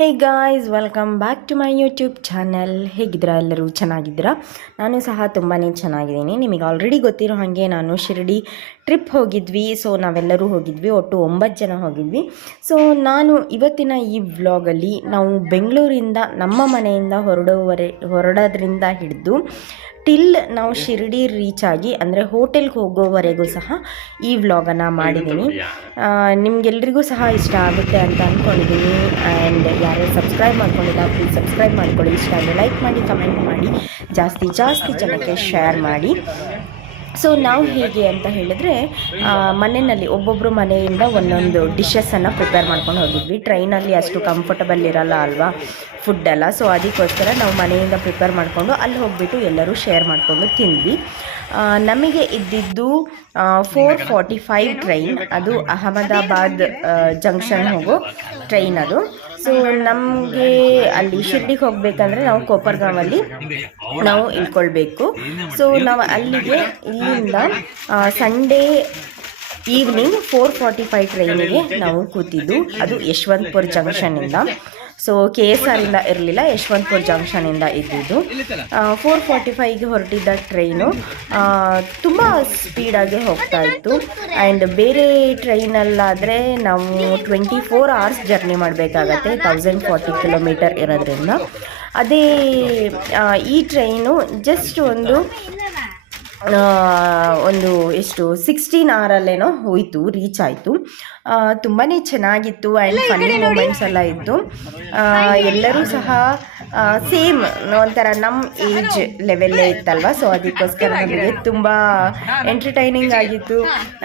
Hey guys welcome back to my YouTube channel ಹೇಗಿದ್ದೀರಾ? ಎಲ್ಲರೂ ಚೆನ್ನಾಗಿದ್ದೀರಾ? ನಾನು ಸಹ ತುಂಬಾ ಚೆನ್ನಾಗಿದ್ದೀನಿ. ನಿಮಗೆ ಆಲ್ರೆಡಿ ಗೊತ್ತಿರೋ ಹಾಗೆ ನಾನು ಶಿರಡಿ ಟ್ರಿಪ್ ಹೋಗಿದ್ವಿ. ಸೊ ನಾವೆಲ್ಲರೂ ಹೋಗಿದ್ವಿ. ಒಟ್ಟು ಒಂಬತ್ತು ಜನ ಹೋಗಿದ್ವಿ. ಸೊ ನಾನು ಇವತ್ತಿನ ಈ ವ್ಲಾಗಲ್ಲಿ ನಾವು ಬೆಂಗಳೂರಿಂದ ನಮ್ಮ ಮನೆಯಿಂದ ಹೊರಡುವರೆ ಹೊರಡೋದ್ರಿಂದ ಹಿಡಿದು ಟಿಲ್ ನಾವು ಶಿರಡಿ ರೀಚ್ ಆಗಿ ಅಂದರೆ ಹೋಟೆಲ್ಗೆ ಹೋಗೋವರೆಗೂ ಸಹ ಈ ವ್ಲಾಗನ್ನು ಮಾಡಿದ್ದೀನಿ. ನಿಮಗೆಲ್ರಿಗೂ ಸಹ ಇಷ್ಟ ಆಗುತ್ತೆ ಅಂತ ಅಂದ್ಕೊಂಡಿದ್ದೀನಿ ಆ್ಯಂಡ್ ಯಾರ್ಯಾರು ಸಬ್ಸ್ಕ್ರೈಬ್ ಮಾಡ್ಕೊಂಡಿಲ್ಲ ಪ್ಲೀಸ್ ಸಬ್ಸ್ಕ್ರೈಬ್ ಮಾಡ್ಕೊಳ್ಳಿ. ಇಷ್ಟ ಆದರೆ ಲೈಕ್ ಮಾಡಿ ಕಮೆಂಟ್ ಮಾಡಿ. ಜಾಸ್ತಿ ಜಾಸ್ತಿ ಜನಕ್ಕೆ ಶೇರ್ ಮಾಡಿ. ಸೊ ನಾವು ಹೇಗೆ ಅಂತ ಹೇಳಿದ್ರೆ ಮನೆಯಲ್ಲಿ ಒಬ್ಬೊಬ್ಬರು ಮನೆಯಿಂದ ಒಂದೊಂದು ಡಿಶಸ್ಸನ್ನು ಪ್ರಿಪೇರ್ ಮಾಡ್ಕೊಂಡು ಹೋಗಿದ್ವಿ. ಟ್ರೈನಲ್ಲಿ ಅಷ್ಟು ಕಂಫರ್ಟಬಲ್ ಇರಲ್ಲ ಅಲ್ವಾ? ಫುಡ್ ಎಲ್ಲ. ಸೊ ಅದಕ್ಕೋಸ್ಕರ ನಾವು ಮನೆಯಿಂದ ಪ್ರಿಪೇರ್ ಮಾಡಿಕೊಂಡು ಅಲ್ಲಿ ಹೋಗ್ಬಿಟ್ಟು ಎಲ್ಲರೂ ಶೇರ್ ಮಾಡಿಕೊಂಡು ತಿಂದ್ವಿ. ನಮಗೆ ಇದ್ದಿದ್ದು ಫೋರ್ ಫಾರ್ಟಿ ಫೈವ್ ಟ್ರೈನ್ ಅದು ಅಹಮದಾಬಾದ್ ಜಂಕ್ಷನ್ ಹೋಗೋ ಟ್ರೈನ್ ಅದು. ಸೊ ನಮಗೆ ಅಲ್ಲಿ ಶಿರ್ಡಿಗೆ ಹೋಗ್ಬೇಕಂದ್ರೆ ನಾವು ಕೋಪರ್ಗಾವಲ್ಲಿ ನಾವು ಇಳ್ಕೊಳ್ಬೇಕು. ಸೊ ನಾವು ಅಲ್ಲಿಗೆ ಇಲ್ಲಿಂದ Sunday evening four forty five ಟ್ರೈನಿಗೆ ನಾವು ಕೂತಿದ್ದು. ಅದು ಯಶವಂತಪುರ ಜಂಕ್ಷನಿಂದ ಸೊ ಕೆ ಎಸ್ ಆರಿಂದ ಇರಲಿಲ್ಲ, ಯಶವಂತಪುರ ಜಂಕ್ಷನಿಂದ ಇದ್ದಿದ್ದು. ಫೋರ್ ಫಾರ್ಟಿ ಫೈವ್ಗೆ ಹೊರಟಿದ್ದ ಟ್ರೈನು ತುಂಬ ಸ್ಪೀಡಾಗಿ ಹೋಗ್ತಾ ಇತ್ತು. ಆ್ಯಂಡ್ ಬೇರೆ ಟ್ರೈನಲ್ಲಾದರೆ ನಾವು ಟ್ವೆಂಟಿ ಫೋರ್ ಅವರ್ಸ್ ಜರ್ನಿ ಮಾಡಬೇಕಾಗತ್ತೆ ತೌಸಂಡ್ ಫಾರ್ಟಿ ಕಿಲೋಮೀಟರ್ ಇರೋದ್ರಿಂದ. ಅದೇ ಈ ಟ್ರೈನು ಜಸ್ಟ್ ಒಂದು ಒಂದು ಎಷ್ಟು ಸಿಕ್ಸ್ಟೀನ್ ಅವರಲ್ಲೇನೋ ಹೋಯಿತು ರೀಚ್ ಆಯಿತು. ತುಂಬಾ ಚೆನ್ನಾಗಿತ್ತು ಆ್ಯಂಡ್ ಫನ್ನಿ ಮೂಮೆಂಟ್ಸ್ ಎಲ್ಲ ಇತ್ತು. ಎಲ್ಲರೂ ಸಹ ಸೇಮ್ ಒಂಥರ ನಮ್ಮ ಏಜ್ ಲೆವೆಲ್ಲೇ ಇತ್ತಲ್ವ? ಸೊ ಅದಕ್ಕೋಸ್ಕರ ನಮಗೆ ತುಂಬ ಎಂಟರ್ಟೈನಿಂಗ್ ಆಗಿತ್ತು.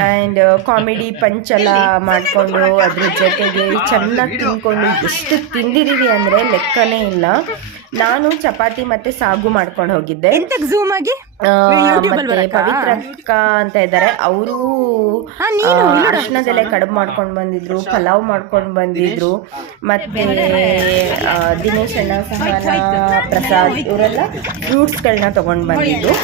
ಆ್ಯಂಡ್ ಕಾಮಿಡಿ ಪಂಚ್ ಎಲ್ಲ ಮಾಡಿಕೊಂಡು ಅದ್ರ ಜೊತೆಗೆ ಚೆನ್ನಾಗಿ ತಿನ್ಕೊಂಡು ಎಷ್ಟು ತಿಂದಿದ್ದೀವಿ ಅಂದರೆ ಲೆಕ್ಕನೇ ಇಲ್ಲ. ನಾನು ಚಪಾತಿ ಮತ್ತು ಸಾಗು ಮಾಡ್ಕೊಂಡು ಹೋಗಿದ್ದೆ. ಎಂತಕ್ಕೆ ಝೂಮ್ ಆಗಿ? ಮತ್ತೆ? ಪವಿತ್ರ ಅಕ್ಕ ಅಂತ ಇದ್ದಾರೆ. ಅವರು ಅರ್ಶನದೆಲೆ ಕಡುಬು ಮಾಡ್ಕೊಂಡು ಬಂದಿದ್ರು ಪಲಾವ್ ಮಾಡ್ಕೊಂಡು ಬಂದಿದ್ರು ಮತ್ತೆ ದಿನೇಶ್ ಅಣ್ಣ ಸಹನ ಪ್ರಸಾದ್ ಇವರೆಲ್ಲ ಫ್ರೂಟ್ಸ್ಗಳನ್ನ ತಗೊಂಡು ಬಂದಿದ್ರು.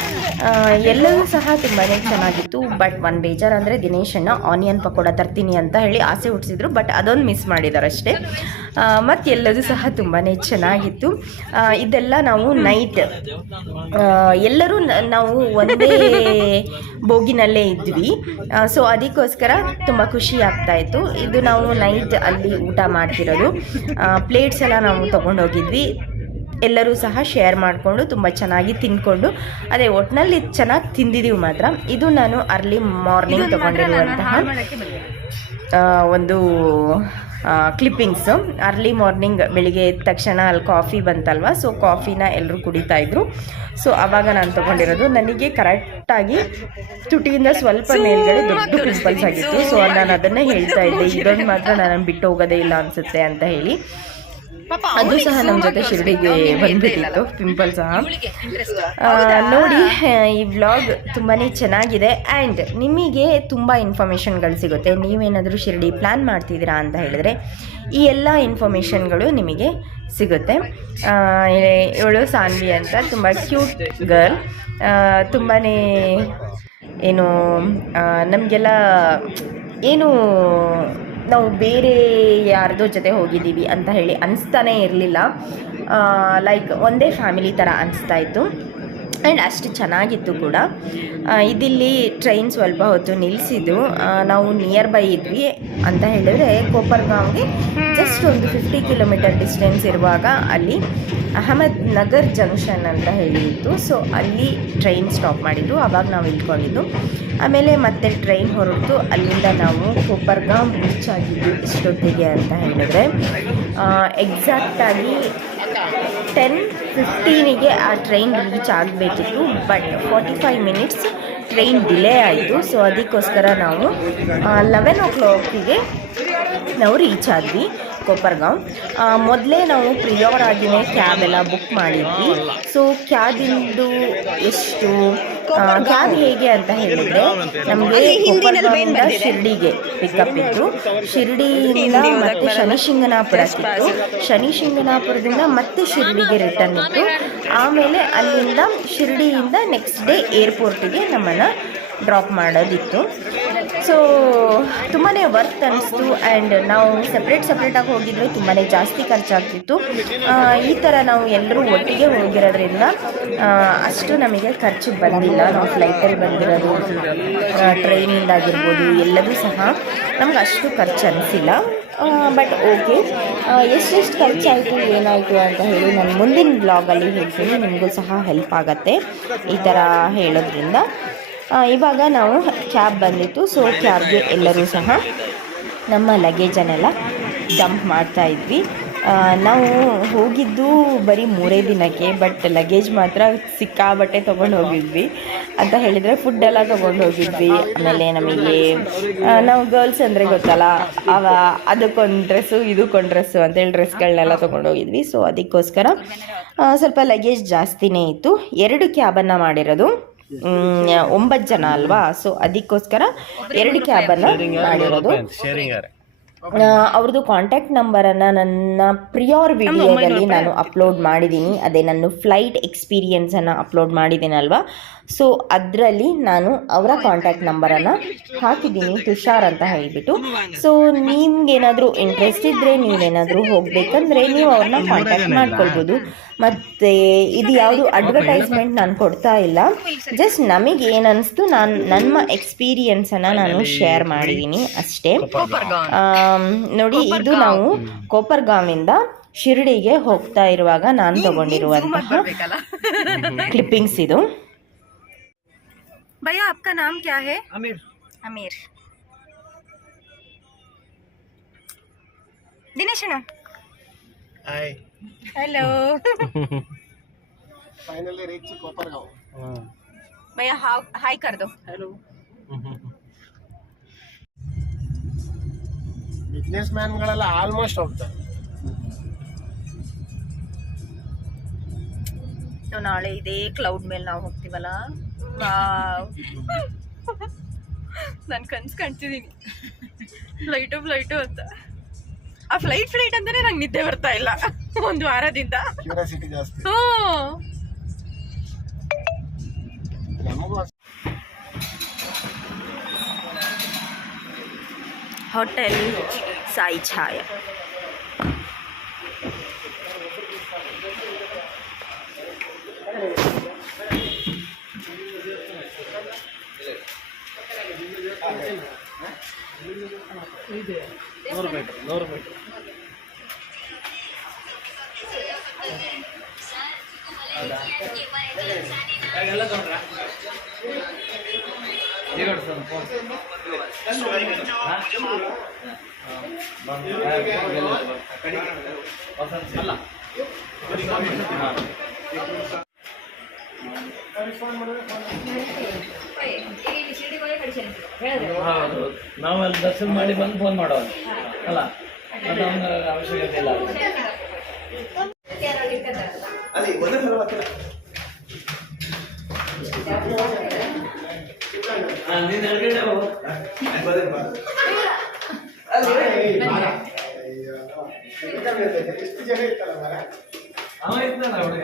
ಎಲ್ಲವೂ ಸಹ ತುಂಬಾ ಚೆನ್ನಾಗಿತ್ತು. ಬಟ್ ಒಂದು ಬೇಜಾರು ಅಂದರೆ ದಿನೇಶ್ ಅಣ್ಣ ಆನಿಯನ್ ಪಕೋಡ ತರ್ತೀನಿ ಅಂತ ಹೇಳಿ ಆಸೆ ಹುಟ್ಟಿಸಿದ್ರು ಬಟ್ ಅದೊಂದು ಮಿಸ್ ಮಾಡಿದ್ದಾರೆ ಅಷ್ಟೇ. ಮತ್ತು ಎಲ್ಲದೂ ಸಹ ತುಂಬಾ ಚೆನ್ನಾಗಿತ್ತು. ಇದೆಲ್ಲ ನಾವು ನೈಟ್ ಎಲ್ಲರೂ ನಾವು ಒಂದೇ ಬೋಗಿನಲ್ಲೇ ಇದ್ವಿ. ಸೊ ಅದಕ್ಕೋಸ್ಕರ ತುಂಬ ಖುಷಿ ಆಗ್ತಾ ಇತ್ತು. ಇದು ನಾವು ನೈಟ್ ಅಲ್ಲಿ ಊಟ ಮಾಡ್ತಿರೋದು. ಪ್ಲೇಟ್ಸ್ ಎಲ್ಲ ನಾವು ತೊಗೊಂಡೋಗಿದ್ವಿ ಎಲ್ಲರೂ ಸಹ ಶೇರ್ ಮಾಡಿಕೊಂಡು ತುಂಬ ಚೆನ್ನಾಗಿ ತಿಂದ್ಕೊಂಡು ಅದೇ ಒಟ್ಟಿನಲ್ಲಿ ಚೆನ್ನಾಗಿ ತಿಂದಿದ್ದೀವಿ ಮಾತ್ರ. ಇದು ನಾನು ಅರ್ಲಿ ಮಾರ್ನಿಂಗ್ ತೊಗೊಂಡಿರುವಂತಹ ಒಂದು ಕ್ಲಿಪ್ಪಿಂಗ್ಸು ಅರ್ಲಿ ಮಾರ್ನಿಂಗ್ ಬೆಳಿಗ್ಗೆ ಎದ್ದ ತಕ್ಷಣ ಅಲ್ಲಿ ಕಾಫಿ ಬಂತಲ್ವ? ಸೊ ಕಾಫಿನ ಎಲ್ಲರೂ ಕುಡಿತಾ ಇದ್ರು. ಸೊ ಆವಾಗ ನಾನು ತೊಗೊಂಡಿರೋದು ನನಗೆ ಕರೆಕ್ಟಾಗಿ ತುಟಿಯಿಂದ ಸ್ವಲ್ಪ ಮೇಲ್ಗಡೆ ದೊಡ್ಡ ಪ್ರಿನ್ಸಿಪಲ್ಸ್ ಆಗಿತ್ತು. ಸೊ ನಾನು ಅದನ್ನೇ ಹೇಳ್ತಾ ಇದ್ದೆ. ಇದೊಂದು ಮಾತ್ರ ನಾನು ಬಿಟ್ಟು ಹೋಗೋದೇ ಇಲ್ಲ ಅನಿಸುತ್ತೆ ಅಂತ ಹೇಳಿ. ಅದು ಸಹ ನಮ್ಮ ಜೊತೆ ಶಿರಡಿಗೆ ಬಂದ್ಬಿಟ್ಟಿತ್ತು ಪಿಂಪಲ್ ಸಹ. ನೋಡಿ ಈ ವ್ಲಾಗ್ ತುಂಬಾ ಚೆನ್ನಾಗಿದೆ. ಆ್ಯಂಡ್ ನಿಮಗೆ ತುಂಬ ಇನ್ಫಾರ್ಮೇಷನ್ಗಳು ಸಿಗುತ್ತೆ. ನೀವೇನಾದರೂ ಶಿರಡಿ ಪ್ಲ್ಯಾನ್ ಮಾಡ್ತಿದ್ದೀರಾ ಅಂತ ಹೇಳಿದ್ರೆ ಈ ಎಲ್ಲ ಇನ್ಫಾರ್ಮೇಷನ್ಗಳು ನಿಮಗೆ ಸಿಗುತ್ತೆ. ಇವಳು ಸಾನ್ವಿ ಅಂತ ತುಂಬ ಕ್ಯೂಟ್ ಗರ್ಲ್ ತುಂಬಾ ಏನು ನಮಗೆಲ್ಲ ಏನು ನಾವು ಬೇರೆ ಯಾರ್ದೋ ಜೊತೆ ಹೋಗಿದ್ದೀವಿ ಅಂತ ಹೇಳಿ ಅನಿಸ್ತಾನೇ ಇರಲಿಲ್ಲ. ಲೈಕ್ ಒಂದೇ ಫ್ಯಾಮಿಲಿ ಥರ ಅನಿಸ್ತಾ ಇತ್ತು. ಆ್ಯಂಡ್ ಅಷ್ಟು ಚೆನ್ನಾಗಿತ್ತು ಕೂಡ. ಇದಿಲ್ಲಿ ಟ್ರೈನ್ ಸ್ವಲ್ಪ ಹೊತ್ತು ನಿಲ್ಲಿಸಿದ್ದು ನಾವು ನಿಯರ್ ಬೈ ಇದ್ವಿ ಅಂತ ಹೇಳಿದ್ರೆ ಕೋಪರ್ಗಾಂವ್ಗೆ ಜಸ್ಟ್ ಒಂದು ಫಿಫ್ಟಿ ಕಿಲೋಮೀಟರ್ ಡಿಸ್ಟೆನ್ಸ್ ಇರುವಾಗ ಅಲ್ಲಿ ಅಹಮದ್ ನಗರ್ ಜಂಕ್ಷನ್ ಅಂತ ಹೇಳಿತ್ತು. ಸೊ ಅಲ್ಲಿ ಟ್ರೈನ್ ಸ್ಟಾಪ್ ಮಾಡಿದ್ದು ಆವಾಗ ನಾವು ಇಳ್ಕೊಂಡಿದ್ದು. ಆಮೇಲೆ ಮತ್ತೆ ಟ್ರೈನ್ ಹೊರಟು, ಅಲ್ಲಿಂದ ನಾವು ಕೋಪರ್ಗಾಂ ರೀಚ್ ಆಗಿದ್ದು ಇಷ್ಟೊತ್ತಿಗೆ ಅಂತ ಹೇಳಿದ್ರೆ. ಎಕ್ಸಾಕ್ಟಾಗಿ ಟೆನ್ ಫಿಫ್ಟೀನಿಗೆ ಆ ಟ್ರೈನ್ ರೀಚ್ ಆಗಬೇಕಿತ್ತು but forty five minutes train delay ಆಯಿತು. ಸೊ ಅದಕ್ಕೋಸ್ಕರ ನಾವು ಲೆವೆನ್ ಓ ಕ್ಲಾಕಿಗೆ ನಾವು ರೀಚ್ ಆದ್ವಿ ಕೊಪ್ಪರ್ಗಾಂವ್. ಮೊದಲೇ ನಾವು ಪ್ರಿಯೋರ್ ಆಗಿನೇ ಕ್ಯಾಬ್ ಎಲ್ಲ ಬುಕ್ ಮಾಡಿದ್ವಿ. ಸೊ ಕ್ಯಾಬಿಂದು ಎಷ್ಟು ಕ್ಯಾಬ್ ಹೇಗೆ ಅಂತ ಹೇಳಿದ್ರೆ ನಮಗೆ ಕೊಪ್ಪರ್ಗಾಂವಿಂದ ಶಿರ್ಡಿಗೆ ಪಿಕಪ್ ಇತ್ತು. ಶಿರ್ಡಿಯಿಂದ ಮತ್ತೆ ಶನಿಶಿಂಗನಾಪುರಕ್ಕಿತ್ತು ಶನಿಶಿಂಗನಾಪುರದಿಂದ ಮತ್ತೆ ಶಿರ್ಡಿಗೆ ರಿಟರ್ನ್ ಇತ್ತು. ಆಮೇಲೆ ಅಲ್ಲಿಂದ ಶಿರ್ಡಿಯಿಂದ ನೆಕ್ಸ್ಟ್ ಡೇ ಏರ್ಪೋರ್ಟಿಗೆ ನಮ್ಮನ್ನು ಡ್ರಾಪ್ ಮಾಡೋದಿತ್ತು. ಸೊ ತುಂಬಾ ವರ್ತ್ ಅನ್ನಿಸ್ತು ಆ್ಯಂಡ್ ನಾವು ಸಪ್ರೇಟ್ ಸಪ್ರೇಟಾಗಿ ಹೋಗಿದ್ರೆ ತುಂಬಾ ಜಾಸ್ತಿ ಖರ್ಚಾಗ್ತಿತ್ತು. ಈ ಥರ ನಾವು ಎಲ್ಲರೂ ಒಟ್ಟಿಗೆ ಹೋಗಿರೋದ್ರಿಂದ ಅಷ್ಟು ನಮಗೆ ಖರ್ಚು ಬಂದಿಲ್ಲ. ನಾವು ಫ್ಲೈಟಲ್ಲಿ ಬಂದಿರೋದು ಟ್ರೈನಿಂದ ಆಗಿರ್ಬೋದು, ಎಲ್ಲದೂ ಸಹ ನಮ್ಗೆ ಅಷ್ಟು ಖರ್ಚು ಅನಿಸಿಲ್ಲ. ಬಟ್ ಓಕೆ ಎಷ್ಟೆಷ್ಟು ಖರ್ಚಾಯಿತು, ಏನಾಯಿತು ಅಂತ ಹೇಳಿ ನಾನು ಮುಂದಿನ ಬ್ಲಾಗಲ್ಲಿ ಹೇಳ್ತೀನಿ. ನಿಮಗೂ ಸಹ ಹೆಲ್ಪ್ ಆಗುತ್ತೆ ಈ ಥರ ಹೇಳೋದ್ರಿಂದ. ಇವಾಗ ನಾವು ಕ್ಯಾಬ್ ಬಂದಿತ್ತು. ಸೊ ಕ್ಯಾಬ್ಗೆ ಎಲ್ಲರೂ ಸಹ ನಮ್ಮ ಲಗೇಜನ್ನೆಲ್ಲ ಡಂಪ್ ಮಾಡ್ತಾ ಇದ್ವಿ. ನಾವು ಹೋಗಿದ್ದು ಬರೀ ಮೂರೇ ದಿನಕ್ಕೆ, ಬಟ್ ಲಗೇಜ್ ಮಾತ್ರ ಸಿಕ್ಕಾಬಟ್ಟೆ ತೊಗೊಂಡು ಹೋಗಿದ್ವಿ. ಅಂತ ಹೇಳಿದರೆ ಫುಡ್ಡೆಲ್ಲ ತೊಗೊಂಡು ಹೋಗಿದ್ವಿ. ಆಮೇಲೆ ನಮಗೆ ನಾವು ಗರ್ಲ್ಸ್ ಅಂದರೆ ಗೊತ್ತಲ್ಲ, ಅವ ಅದಕ್ಕೊಂದು ಡ್ರೆಸ್ಸು ಇದಕ್ಕೊಂದು ಡ್ರೆಸ್ಸು ಅಂತೇಳಿ ಡ್ರೆಸ್ಗಳನ್ನೆಲ್ಲ ತೊಗೊಂಡು ಹೋಗಿದ್ವಿ. ಸೊ ಅದಕ್ಕೋಸ್ಕರ ಸ್ವಲ್ಪ ಲಗೇಜ್ ಜಾಸ್ತಿನೇ ಇತ್ತು. ಎರಡು ಕ್ಯಾಬನ್ನು ಮಾಡಿರೋದು. ಒಂಬತ್ತು ಜನ ಅಲ್ವಾ? ಸೊ ಅದಕ್ಕೋಸ್ಕರ ಎರಡು ಕ್ಯಾಬನ್ನು ಮಾಡಿರೋದು. ಅವ್ರದ್ದು ಕಾಂಟ್ಯಾಕ್ಟ್ ನಂಬರನ್ನು ನನ್ನ ಪ್ರಿಯೋರ್ ವಿಡಿಯೋದಲ್ಲಿ ನಾನು ಅಪ್ಲೋಡ್ ಮಾಡಿದ್ದೀನಿ ಅದೇ ನನ್ನ ಫ್ಲೈಟ್ ಎಕ್ಸ್ಪೀರಿಯನ್ಸ್ ಅನ್ನ ಅಪ್ಲೋಡ್ ಮಾಡಿದ್ದೀನಲ್ವಾ ಸೊ ಅದರಲ್ಲಿ ನಾನು ಅವರ ಕಾಂಟ್ಯಾಕ್ಟ್ ನಂಬರನ್ನು ಹಾಕಿದ್ದೀನಿ ತುಷಾರ್ ಅಂತ ಹೇಳಿಬಿಟ್ಟು. ಸೊ ನಿಮ್ಗೇನಾದರೂ ಇಂಟ್ರೆಸ್ಟ್ ಇದ್ದರೆ ನೀವೇನಾದರೂ ಹೋಗಬೇಕಂದ್ರೆ ನೀವು ಅವ್ರನ್ನ ಕಾಂಟ್ಯಾಕ್ಟ್ ಮಾಡ್ಕೊಳ್ಬೋದು. ಮತ್ತು ಇದು ಯಾವುದು ಅಡ್ವರ್ಟೈಸ್ಮೆಂಟ್ ನಾನು ಕೊಡ್ತಾ ಇಲ್ಲ. ಜಸ್ಟ್ ನಮಗೆ ಏನನ್ನಿಸ್ತು ನಾನು ನಮ್ಮ ಎಕ್ಸ್ಪೀರಿಯನ್ಸನ್ನು ನಾನು ಶೇರ್ ಮಾಡಿದ್ದೀನಿ ಅಷ್ಟೇ. ನೋಡಿ ಇದು ನಾವು ಕೋಪರ್ಗಾವಿಂದ ಶಿರಡಿಗೆ ಹೋಗ್ತಾ ಇರುವಾಗ ನಾನು ತಗೊಂಡಿರುವಂತಹ ಕ್ಲಿಪ್ಪಿಂಗ್ಸ್ ಇದು. भैया आपका नाम क्या है ಅಮೀರ್ अमीर दिनेश ना hi hello finally reach Kopargaon भैया हाय कर दो हेलो ಬಿಸ್ನೆಸ್ ಮ್ಯಾನ್ಗಳೆಲ್ಲ ಆಲ್ಮೋಸ್ಟ್ ಹೋಗ್ತಾರೆ ಸೊ ನಾಳೆ ಇದೇ ಕ್ಲೌಡ್ ಮೇಲೆ ನಾವು ಹೋಗ್ತೀವಲ್ಲ ನಾನು ಕನ್ಸು ಕಾಣ್ತಿದ್ದೀನಿ ಫ್ಲೈಟು ಫ್ಲೈಟು ಅಂತ. ಆ ಫ್ಲೈಟ್ ಫ್ಲೈಟ್ ಅಂತಾನೆ ನಂಗೆ ನಿದ್ದೆ ಬರ್ತಾ ಇಲ್ಲ. ಒಂದು ವಾರದಿಂದ. ಹೋಟೆಲ್ ಸಾಯಿ ಹ್ಞೂ ನಮಗೂ ಮೀಟ್ರ್ ನೂರು ಮೀಟ್ರ್ ಹೌದು ನಾವು ಅಲ್ಲಿ ದರ್ಶನ ಮಾಡಿ ಬಂದು ಫೋನ್ ಮಾಡೋಣ. ಅಲ್ಲ ಅದು ಅವಶ್ಯಕತೆ ಇಲ್ಲ. ಹಾ, ನೀನ್ ಎಡಗಡೆ ಹೋಗು. ಎಷ್ಟು ಜನ ಇತ್ತಲ್ಲ ಮರ ಅವ ಇದ್ನಲ್ಲ ಹುಡುಗ.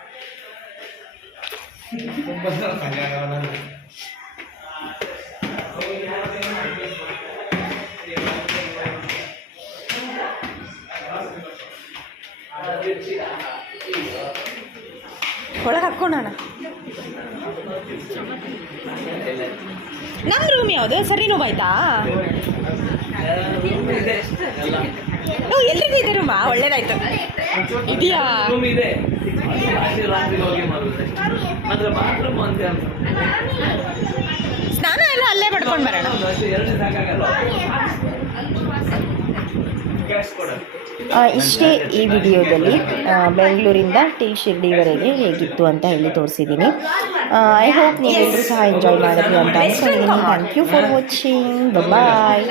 ಒಳಗೆ ಹಾಕೋಣ ನಮ್ಮ ರೂಮ್ ಯಾವುದು? ಸರಿ ನೋವಾಯ್ತಾ ಎಲ್ಲಿದೆ ಇದೆ ರೂಮಾ ಒಳ್ಳೇದಾಯ್ತು. ಇದೆಯಾ? ಸ್ನಾನ ಎಲ್ಲ ಅಲ್ಲೇ ಮಾಡ್ಕೊಂಡು ಬರೋಣ. ಇಷ್ಟೇ ಈ ವಿಡಿಯೋದಲ್ಲಿ ಬೆಂಗಳೂರಿಂದ ಟಿ ಶಿರ್ಡಿವರೆಗೆ ಹೇಗಿತ್ತು ಅಂತ ಹೇಳಿ ತೋರಿಸಿದ್ದೀನಿ. ಐ ಹೋಪ್ ನೀವೆಲ್ಲರೂ ಸಹ ಎಂಜಾಯ್ ಮಾಡಿದ್ವಿ ಅಂತ ಅನ್ಕೊಂಡಿದ್ದೀನಿ. Thank you for watching bye